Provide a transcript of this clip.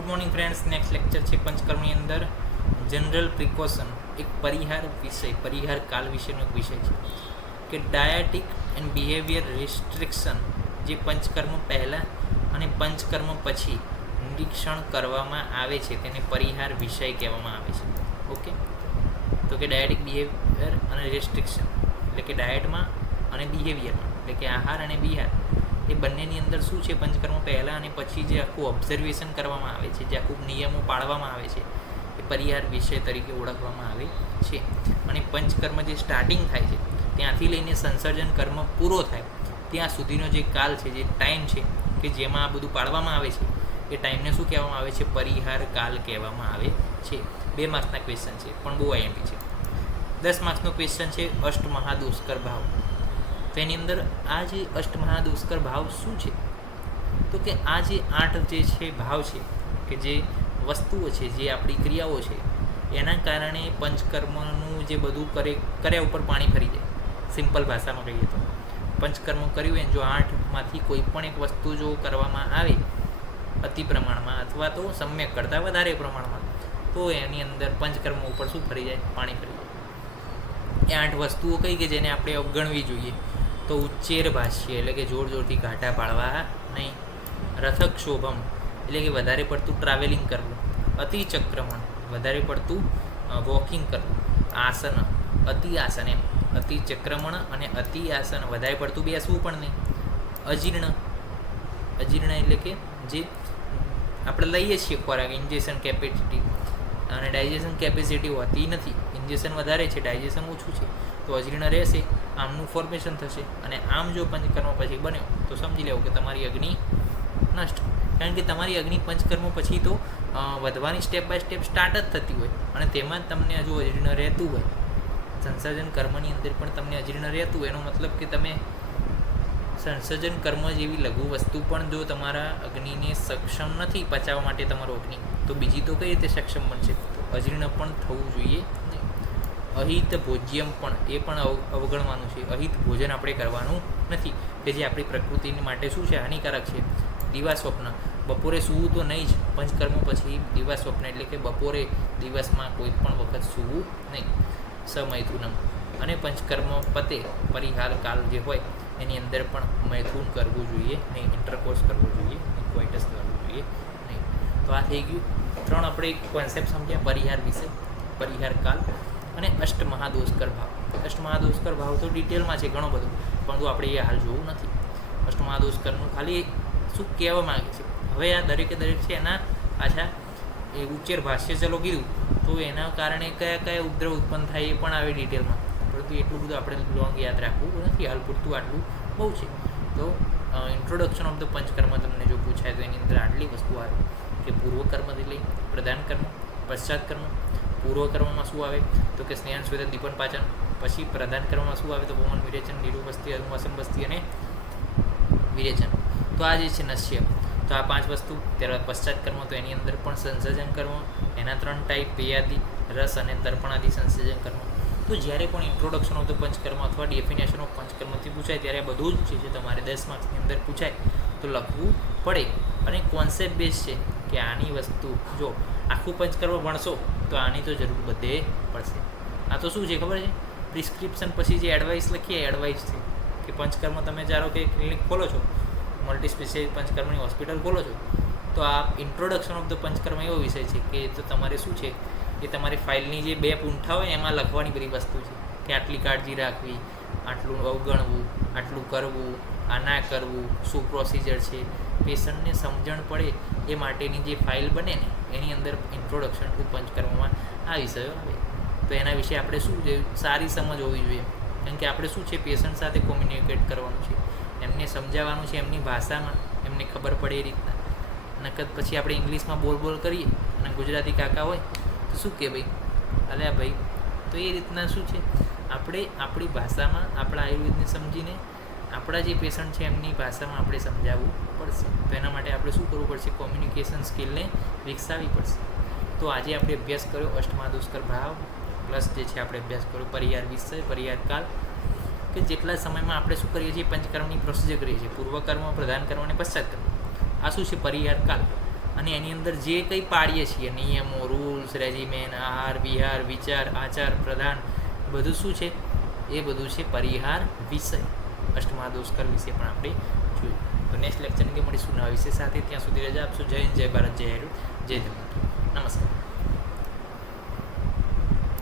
Good morning friends. Next lecture છે પંચકર્મની અંદર general precaution, એક પરિહાર વિષય, પરિહાર કાલ વિશેનો એક વિષય છે કે ડાયાટિક એન્ડ બિહેવિયર રિસ્ટ્રિક્શન જે પંચકર્મ પહેલાં અને પંચકર્મ પછી નિરીક્ષણ કરવામાં આવે છે તેને પરિહાર વિષય કહેવામાં આવે છે. ઓકે, તો કે ડાયાટિક બિહેવિયર અને રિસ્ટ્રિક્શન એટલે કે ડાયટમાં અને બિહેવિયરમાં એટલે કે આહાર અને બિહાર એ બંનેની અંદર શું છે, પંચકર્મ પહેલાં અને પછી જે આખું ઓબ્ઝર્વેશન કરવામાં આવે છે, જે આખું નિયમો પાળવામાં આવે છે એ પરિહાર વિષય તરીકે ઓળખવામાં આવે છે. અને પંચકર્મ જે સ્ટાર્ટિંગ થાય છે ત્યાંથી લઈને સંસર્જન કર્મ પૂરો થાય ત્યાં સુધીનો જે કાલ છે, જે ટાઈમ છે કે જેમાં આ બધું પાળવામાં આવે છે એ ટાઈમને શું કહેવામાં આવે છે? પરિહાર કાલ કહેવામાં આવે છે. 2 માર્ક્સના ક્વેશ્ચન છે પણ બહુ આઈએમપી છે. 10 માર્ક્સનો ક્વેશ્ચન છે અષ્ટમહાદુષ્કર ભાવ. તો એની અંદર આ જે અષ્ટમહાદુષ્કર ભાવ શું છે? તો કે આ જે 8 જે છે ભાવ છે કે જે વસ્તુઓ છે, જે આપણી ક્રિયાઓ છે એના કારણે પંચકર્મનું જે બધું કર્યા ઉપર પાણી ફરી જાય. સિમ્પલ ભાષામાં કહીએ તો પંચકર્મ કર્યું હોય જો 8માંથી કોઈ પણ એક વસ્તુ જો કરવામાં આવે અતિ પ્રમાણમાં અથવા તો સમ્યક કરતાં વધારે પ્રમાણમાં તો એની અંદર પંચકર્મ ઉપર શું ફરી જાય? પાણી ફરી જાય. એ 8 વસ્તુઓ કઈ કે જેને આપણે અવગણવી જોઈએ. તો ઉચ્ચેર ભાષ્ય એટલે કે જોર જોરથી ઘાટા પાડવા નહીં. રથક શોભમ એટલે કે વધારે પડતું ટ્રાવેલિંગ કરવું. અતિચક્રમણ વધારે પડતું વોકિંગ કરવું. આસન અતિ આસન એમ અતિચક્રમણ અને અતિ આસન વધારે પડતું બેસવું પણ નહીં. અજીર્ણ એટલે કે જે આપણે લઈએ છીએ ખોરાક, ઇન્જેક્શન કેપેસિટી અને ડાયજેશન કેપેસિટી હોતી નથી. ઇન્જેક્શન વધારે છે, ડાયજેશન ઓછું છે, તો અજીર્ણ રહેશે, આમનું ફોર્મેશન થશે. અને આમ જો પંચકર્મ પછી બન્યો તો સમજી લેવું કે તમારી અગ્નિ નષ્ટ. કારણ કે તમારી અગ્નિ પંચકર્મ પછી તો વધવાની સ્ટેપ બાય સ્ટેપ સ્ટાર્ટ જ થતી હોય અને તેમાં તમને હજુ અજીર્ણ રહેતું હોય. સંસર્જન કર્મની અંદર પણ તમને અજીર્ણ રહેતું હોય એનો મતલબ કે તમે સંસર્જન કર્મ જેવી લઘુ વસ્તુ પણ જો તમારા અગ્નિને સક્ષમ નથી પચાવવા માટે તમારો અગ્નિ, તો બીજી તો કઈ રીતે સક્ષમ બનશે? તો અજીર્ણ પણ થવું જોઈએ નહીં. અહિત ભોજ્યમ પણ એ પણ અવગણવાનું છે. અહિત ભોજન આપણે કરવાનું નથી કે જે આપણી પ્રકૃતિની માટે શું છે? હાનિકારક છે. દિવા સ્વપ્ન બપોરે સૂવું તો નહીં જ. પંચકર્મ પછી દિવા સ્વપ્ન એટલે કે બપોરે દિવસમાં કોઈ પણ વખત સૂવું નહીં. સમૈથુનમ અને પંચકર્મ પતે પરિહાર કાલ જે હોય એની અંદર પણ મૈથુન કરવું જોઈએ નહીં, ઇન્ટરકોર્સ કરવું જોઈએ નહીં, કોઇટસ કરવું જોઈએ નહીં. તો આ થઈ ગયું 3 આપણે કોન્સેપ્ટ સમજ્યા પરિહાર વિશે, પરિહાર કાલ અને અષ્ટમહાદોષકર ભાવ. અષ્ટમહાદોષકર ભાવ તો ડિટેલમાં છે ઘણો બધો, પરંતુ આપણે એ હાલ જોવું નથી. અષ્ટમહાદોષકરનું ખાલી શું કહેવા માગે છે. હવે આ દરેકે દરેક છે એના પાછા એ ઉચ્ચેર ભાષ્ય ચલો કીધું તો એના કારણે કયા કયા ઉપદ્રવ ઉત્પન્ન થાય એ પણ આવે ડિટેલમાં, પરંતુ એટલું બધું આપણે લોંગ યાદ રાખવું નથી. હાલ પૂરતું આટલું બહુ છે. તો ઇન્ટ્રોડક્શન ઓફ ધ પંચકર્મ તમને જો પૂછાય તો એની અંદર આટલી વસ્તુ આવે કે પૂર્વકર્મથી લઈ પ્રધાન કર્મ, પશ્ચાત કર્મ. પૂર્વકર્મમાં શું આવે તો કે સ્નેહન સ્વેદન દીપન પાચન. પછી પ્રધાન કર્મમાં શું આવે તો પવન વિરેચન, નિરૂપસ્થી, અનુવાસનબસ્થી અને વિરેચન. તો આ જે છે નશ્ય. તો આ 5 વસ્તુ. ત્યારબાદ પશ્ચાત કર્મ, તો એની અંદર પણ સંસર્જન કર્મ, એના 3 ટાઈપ પેયાદિ, રસ અને તર્પણાદિ સંસર્જન કર્મ. તો જ્યારે પણ ઇન્ટ્રોડક્શન ઓફ ધ પંચકર્મ અથવા ડેફિનેશન ઓફ પંચકર્મથી પૂછાય ત્યારે બધું જ છે તમારે 10 માર્ક્સની અંદર પૂછાય તો લખવું પડે. અને કોન્સેપ્ટ બેઝ છે કે આની વસ્તુ જો આખું પંચકર્મ ભણશો તો આની તો જરૂર બધે પડશે. આ તો શું છે ખબર છે? પ્રિસ્ક્રિપ્શન પછી જે એડવાઇસ લખીએ એડવાઇસ છે કે પંચકર્મ તમે ધારો કે ક્લિનિક ખોલો છો, મલ્ટી સ્પેશિયાલિટી પંચકર્મની હોસ્પિટલ ખોલો છો, તો આ ઇન્ટ્રોડક્શન ઓફ ધ પંચકર્મ એવો વિષય છે કે તો તમારે શું છે એ તમારી ફાઇલની જે 2 પૂંઠા હોય એમાં લખવાની બધી વસ્તુ છે કે આટલી કાળજી રાખવી, આટલું અવગણવું, આટલું કરવું, આ ના કરવું, શું પ્રોસિજર છે, પેશન્ટને સમજણ પડે એ માટેની જે ફાઇલ બને ને એની અંદર ઇન્ટ્રોડક્શન ટુ પંચકર્મમાં આ વિષયો આવે. તો એના વિશે આપણે શું છે સારી સમજ હોવી જોઈએ. કારણ કે આપણે શું છે પેશન્ટ સાથે કોમ્યુનિકેટ કરવાનું છે, એમને સમજાવવાનું છે એમની ભાષામાં, એમને ખબર પડે એ રીતના. નકર પછી આપણે ઇંગ્લિશમાં બોલ કરીએ અને ગુજરાતી કાકા હોય તો શું કે ભાઈ અલ્યા ભાઈ, તો એ રીતના શું છે આપણે આપણી ભાષામાં આપણા આયુર્વેદને સમજીને આપણા જે પેશન્ટ છે એમની ભાષામાં આપણે સમજાવવું પડશે. તો એના માટે આપણે શું કરવું પડશે? કોમ્યુનિકેશન સ્કિલને વિકસાવવી પડશે. તો આજે આપણે અભ્યાસ કર્યો અષ્ટમહાદુષ્કર ભાવ પ્લસ જે છે આપણે અભ્યાસ કર્યો પરિહાર વિષય, પરિહાર કાલ, કે જેટલા સમયમાં આપણે શું કરીએ છીએ પંચકર્મની પ્રોસિજર કરીએ છીએ, પૂર્વકર્મ, પ્રધાન કર્મ અને પશ્ચાત કર્મ. આ શું છે? પરિહાર કાલ. અને એની અંદર જે કંઈ પાડીએ છીએ નિયમો, રૂલ્સ, રેજીમેન, આહાર વિહાર, વિચાર, આચાર, પ્રધાન, બધું શું છે? એ બધું છે પરિહાર વિષય. અષ્ટમહાદોષકર વિશે પણ આપણે જોયું. તો નેક્સ્ટ લેક્ચરની મળીશું નવા વિષય સાથે. ત્યાં સુધી રજા આપશો. જય હિન્દ, જય ભારત, જય હિન્દ, જય ધર્મ. નમસ્કાર.